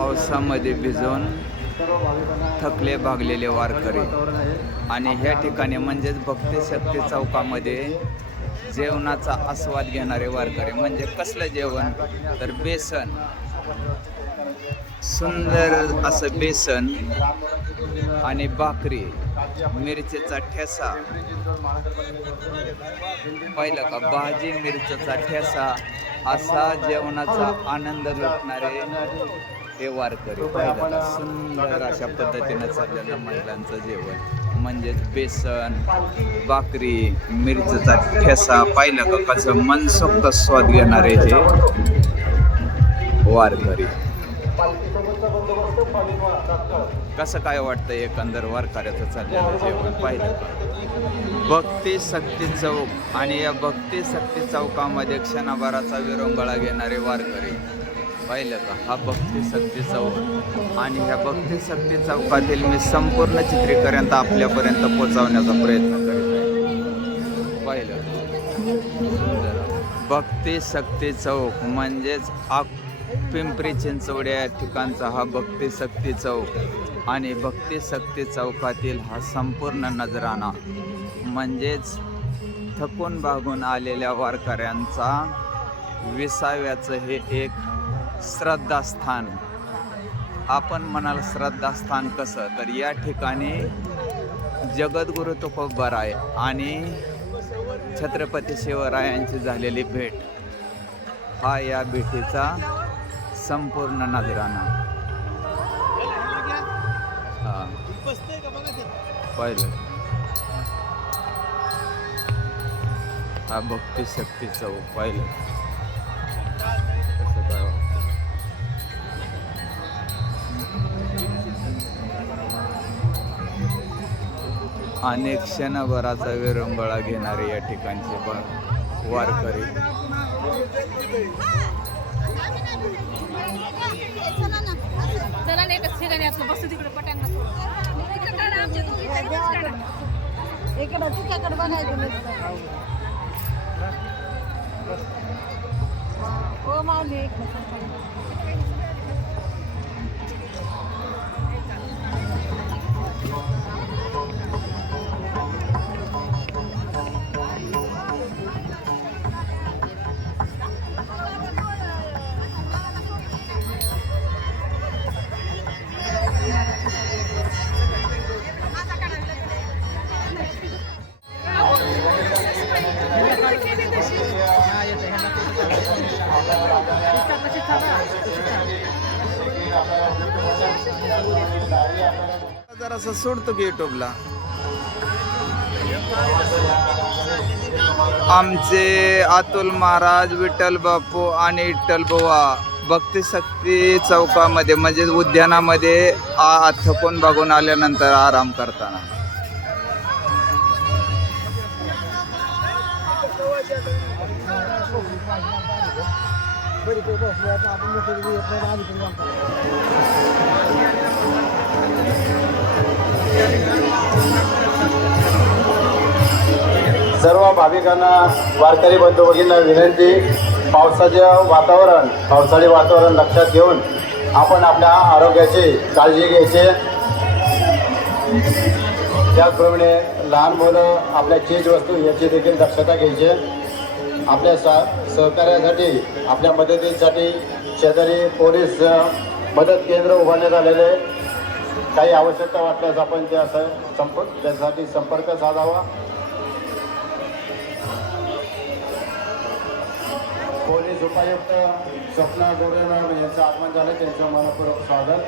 पावसामध्ये भिजवून थकले भागलेले वारकरी. आणि ह्या ठिकाणी म्हणजेच भक्ती शक्ती चौकामध्ये जेवणाचा आस्वाद घेणारे वारकरी. म्हणजे कसलं जेवण? तर बेसन. सुंदर असं बेसन आणि भाकरी मिरचीचा ठेसा. पाहिलं का? भाजी मिरचीचा ठेसा. असा जेवणाचा आनंद लुटणारे हे वारकरी पाहिलं सुंदर अशा पद्धतीनं चाललेलं महिलांचं जेवण. म्हणजेच बेसन भाकरी मिरचीचा ठेसा पाहिलं का कसं मनसोक्त स्वाद घेणारे हे वारकरी. कसं काय वाटतं एकंदर वारकऱ्याचं चाललेलं जेवण पाहिलं का? भक्ती शक्ती चौक. आणि या भक्ती शक्ती चौकामध्ये क्षणाभराचा विरंगुळा घेणारे वारकरी. पाहिलं का? हा भक्ती शक्ती चौक आणि ह्या भक्ती शक्ती चौकातील मी संपूर्ण चित्रीकरण आपल्यापर्यंत पोहोचवण्याचा प्रयत्न करीत आहे. पाहिलं भक्ती सक्ती चौक म्हणजेच आ पिंपरी चिंचवड या ठिकाणचा हा भक्ती सक्ती चौक. आणि भक्ती सक्ती चौकातील हा संपूर्ण नजराणा म्हणजेच थकून भागून आलेल्या वारकऱ्यांचा विसाव्याचं हे एक श्रद्धास्थान. आपण म्हणाल श्रद्धास्थान कसं? तर या ठिकाणी जगद्गुरु तुकोबराय आणि छत्रपती शिवरायांची झालेली भेट हा या भेटीचा संपूर्ण नजराणा पहिलं पाहिलं. हा भक्ती शक्ती चौक पाहिलं. अनेक क्षणभराचा विरंगुळा घेणारे या ठिकाणचे ब- वारकरी. चला नाही जरासं सोडतो की युट्यूबला आमचे अतुल महाराज विठ्ठल बापू आणि विठ्ठल बुवा भक्तिशक्ती चौकामध्ये म्हणजे उद्यानामध्ये आ थकून बघून आल्यानंतर आराम करताना. सर्व भाविकांना वारकरी बंधू भगिनींना विनंती पावसाचं वातावरण पावसाळी वातावरण लक्षात घेऊन आपण आपल्या आरोग्याची काळजी घ्यायची. त्याचप्रमाणे लहान मुलं आपल्या चीज वस्तू याची देखील दक्षता घ्यायची. आपल्या सा सहकार्यासाठी आपल्या मदतीसाठी शेजारी पोलीस मदत केंद्र उभारण्यात आलेले काही आवश्यकता वाटल्यास आपण त्या स- संपर्क त्यासाठी संपर्क साधावा. पोलीस उपायुक्त स्वप्ना गोरेवार यांचं आगमन झालं. त्यांचं मनपूर्वक स्वागत.